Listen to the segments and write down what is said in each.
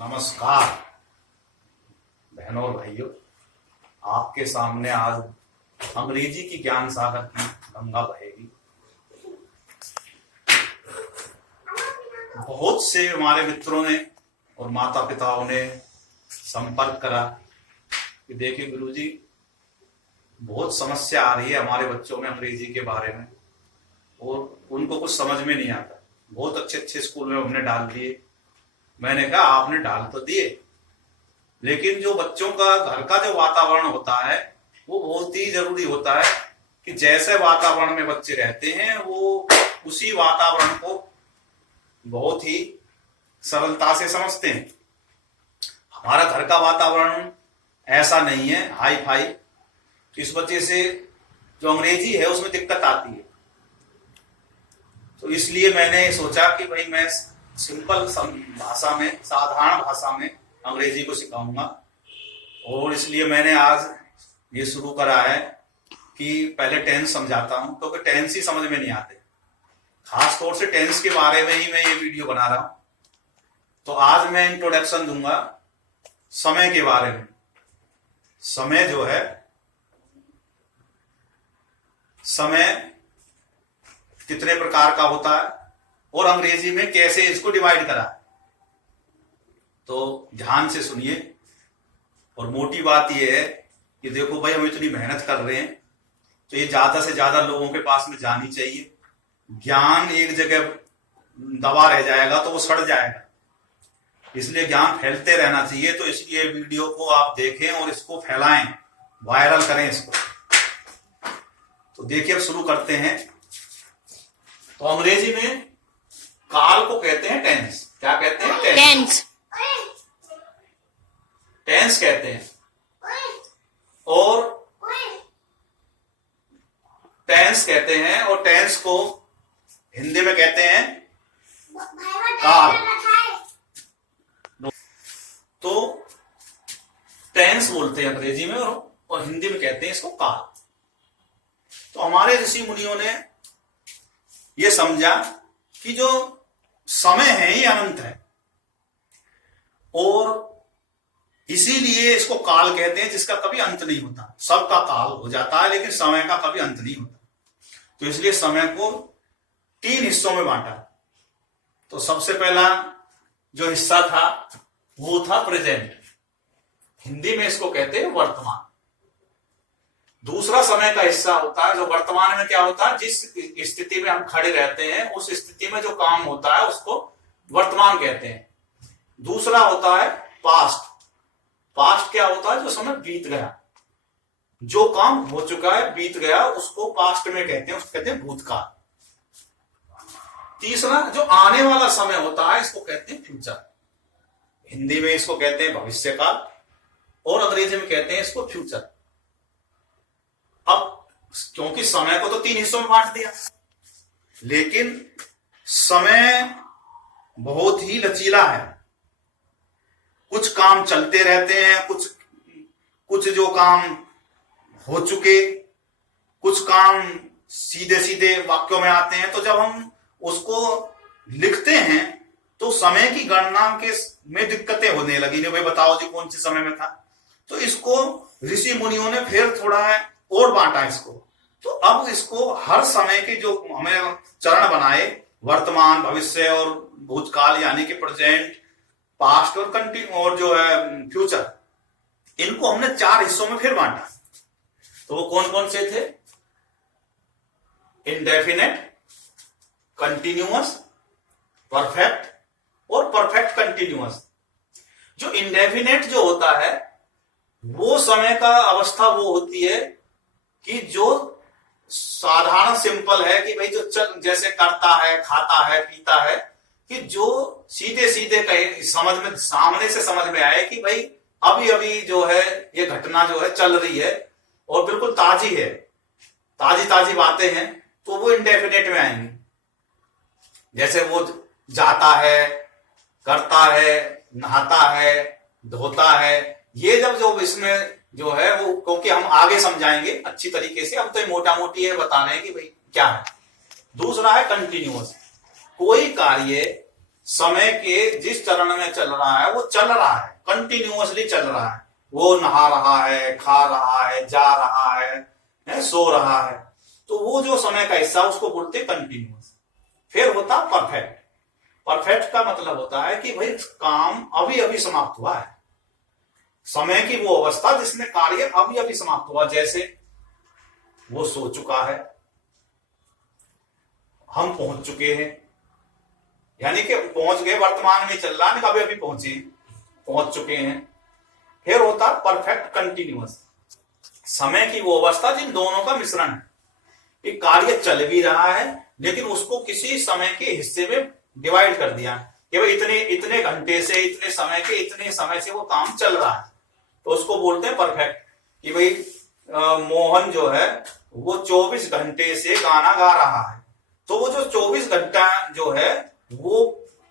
नमस्कार बहनों और भाइयों, आपके सामने आज अंग्रेजी की ज्ञान सागर की गंगा बहेगी। बहुत से हमारे मित्रों ने और माता पिताओं ने संपर्क करा कि देखिए गुरुजी, बहुत समस्या आ रही है हमारे बच्चों में अंग्रेजी के बारे में और उनको कुछ समझ में नहीं आता। बहुत अच्छे अच्छे स्कूल में हमने डाल दिए। मैंने कहा आपने डाल तो दिए, लेकिन जो बच्चों का घर का जो वातावरण होता है वो बहुत ही जरूरी होता है कि जैसे वातावरण में बच्चे रहते हैं वो उसी वातावरण को बहुत ही सरलता से समझते हैं। हमारा घर का वातावरण ऐसा नहीं है हाई फाई, इस वजह से जो अंग्रेजी है उसमें दिक्कत आती है। तो इसलिए मैंने सोचा कि भाई मैं सिंपल भाषा में, साधारण भाषा में अंग्रेजी को सिखाऊंगा। और इसलिए मैंने आज ये शुरू करा है कि पहले टेंस समझाता हूं, क्योंकि टेंस ही समझ में नहीं आते। खास तौर से टेंस के बारे में ही मैं ये वीडियो बना रहा हूं। तो आज मैं इंट्रोडक्शन दूंगा समय के बारे में। समय जो है, समय कितने प्रकार का होता है और अंग्रेजी में कैसे इसको डिवाइड करा। तो ध्यान से सुनिए। और मोटी बात यह है कि देखो भाई, हम इतनी मेहनत कर रहे हैं तो ये ज्यादा से ज्यादा लोगों के पास में जानी चाहिए। ज्ञान एक जगह दबा रह जाएगा तो वो सड़ जाएगा, इसलिए ज्ञान फैलते रहना चाहिए। तो इसलिए वीडियो को आप देखें और इसको फैलाएं, वायरल करें इसको। तो देखिए, अब शुरू करते हैं। तो अंग्रेजी में काल को कहते हैं टेंस। क्या कहते हैं? टेंस। टेंस कहते हैं। और टेंस कहते हैं, और टेंस को हिंदी में कहते हैं काल। तो टेंस बोलते हैं अंग्रेजी में और हिंदी में कहते हैं इसको काल। तो हमारे ऋषि मुनियों ने ये समझा कि जो समय है ये अनंत है, और इसीलिए इसको काल कहते हैं, जिसका कभी अंत नहीं होता। सबका काल हो जाता है लेकिन समय का कभी अंत नहीं होता। तो इसलिए समय को 3 हिस्सों में बांटा। तो सबसे पहला जो हिस्सा था वो था प्रेजेंट, हिंदी में इसको कहते हैं वर्तमान। दूसरा समय का हिस्सा होता है जो वर्तमान में क्या होता है, जिस स्थिति में हम खड़े रहते हैं उस स्थिति में जो काम होता है उसको वर्तमान कहते हैं। दूसरा होता है पास्ट। पास्ट क्या होता है? जो समय बीत गया, जो काम हो चुका है, बीत गया, उसको पास्ट में कहते हैं, उसको कहते हैं भूतकाल। तीसरा जो आने वाला समय होता है इसको कहते हैं फ्यूचर। हिंदी में इसको कहते हैं भविष्य काल और अंग्रेजी में कहते हैं इसको फ्यूचर। अब क्योंकि समय को तो 3 हिस्सों में बांट दिया, लेकिन समय बहुत ही लचीला है। कुछ काम चलते रहते हैं, कुछ जो काम हो चुके, कुछ काम सीधे सीधे वाक्यों में आते हैं। तो जब हम उसको लिखते हैं तो समय की गणना में दिक्कतें होने लगी। नहीं भाई बताओ जी कौन से समय में था। तो इसको ऋषि मुनियों ने फिर थोड़ा और बांटा इसको। तो अब इसको हर समय के जो हमें चरण बनाए, वर्तमान, भविष्य और भूतकाल, यानी कि प्रेजेंट, पास्ट और कंटिन्यू और जो है फ्यूचर, इनको हमने 4 हिस्सों में फिर बांटा। तो वो कौन कौन से थे? इंडेफिनेट, कंटिन्यूअस, परफेक्ट और परफेक्ट कंटिन्यूअस। जो इंडेफिनेट जो होता है वो समय का अवस्था वो होती है कि जो साधारण सिंपल है, कि भाई जो चल जैसे करता है, खाता है, पीता है, कि जो सीधे सीधे कहे, समझ में, सामने से समझ में आए कि भाई अभी अभी जो है ये घटना जो है चल रही है और बिल्कुल ताजी है, ताजी ताजी बातें हैं, तो वो इंडेफिनेट में आएंगी। जैसे वो जाता है, करता है, नहाता है, धोता है, ये जब जो इसमें जो है वो, क्योंकि हम आगे समझाएंगे अच्छी तरीके से, अब तो मोटा मोटी ये बता रहे हैं कि भाई क्या है। दूसरा है कंटिन्यूअस। कोई कार्य समय के जिस चरण में चल रहा है वो चल रहा है, कंटिन्यूअसली चल रहा है। वो नहा रहा है, खा रहा है, जा रहा है, सो रहा है। तो वो जो समय का हिस्सा उसको बोलते कंटिन्यूअस। फिर होता परफेक्ट। परफेक्ट का मतलब होता है कि भाई काम अभी अभी समाप्त हुआ है, समय की वो अवस्था जिसमें कार्य अभी अभी समाप्त हुआ। जैसे वो सो चुका है, हम पहुंच चुके हैं, यानी कि पहुंच गए, वर्तमान में चल रहा है, अभी अभी पहुंचे, पहुंच चुके हैं। फिर होता परफेक्ट कंटिन्यूअस, समय की वो अवस्था जिन दोनों का मिश्रण है कि कार्य चल भी रहा है लेकिन उसको किसी समय के हिस्से में डिवाइड कर दिया कि भाई इतने इतने घंटे से इतने समय के इतने समय से वो काम चल रहा है, तो उसको बोलते हैं परफेक्ट। कि भाई मोहन जो है वो 24 घंटे से गाना गा रहा है, तो वो जो 24 घंटा जो है वो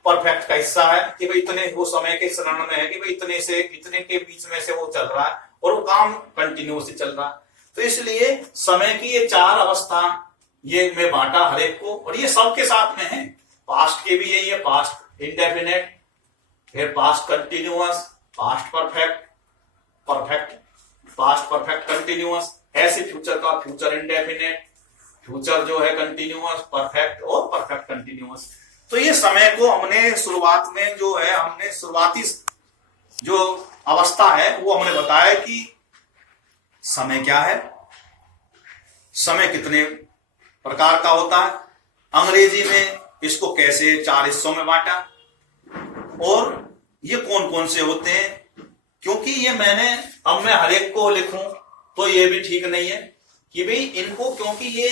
परफेक्ट का हिस्सा है कि भाई इतने वो समय के शरण में है कि भाई इतने से इतने के बीच में से वो चल रहा है और वो काम कंटिन्यूअसली चल रहा है। तो इसलिए समय की ये 4 अवस्था ये मैं बांटा हर एक को, और ये सबके साथ में है। पास्ट के भी यही है, पास्ट इंडेफिनेट, फिर past continuous, past perfect, perfect past perfect continuous, ऐसे फ्यूचर का फ्यूचर इंडेफिनेट, फ्यूचर जो है कंटिन्यूअस, परफेक्ट और परफेक्ट कंटिन्यूअस। तो ये समय को हमने शुरुआत में जो है हमने शुरुआती जो अवस्था है वो हमने बताया कि समय क्या है, समय कितने प्रकार का होता है, अंग्रेजी में इसको कैसे 4 हिस्सों में बांटा, और ये कौन कौन से होते हैं। क्योंकि ये अब मैं हर एक को लिखूं तो ये भी ठीक नहीं है कि भाई इनको, क्योंकि ये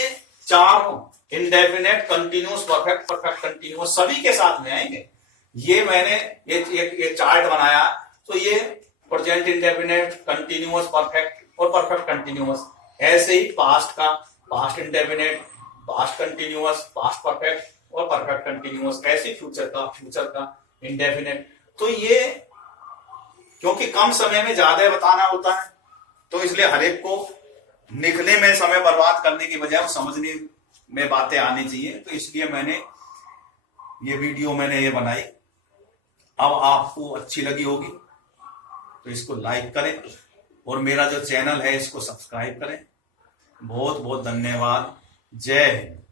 4 indefinite, continuous, perfect, perfect continuous सभी के साथ में आएंगे। ये मैंने ये चार्ट बनाया, तो ये प्रेजेंट इंडेफिनेट, कंटिन्यूअस, परफेक्ट और परफेक्ट कंटिन्यूअस। ऐसे ही पास्ट का past indefinite, past continuous, past perfect और परफेक्ट कंटिन्यूअस। ऐसे फ्यूचर का इंडेफिनेट। तो ये क्योंकि कम समय में ज्यादा बताना होता है, तो इसलिए हर एक को लिखने में समय बर्बाद करने की बजाय वो समझने में बातें आनी चाहिए। तो इसलिए मैंने ये वीडियो ये बनाई। अब आपको अच्छी लगी होगी तो इसको लाइक करें और मेरा जो चैनल है इसको सब्सक्राइब करें। बहुत बहुत धन्यवाद। जय हिंद।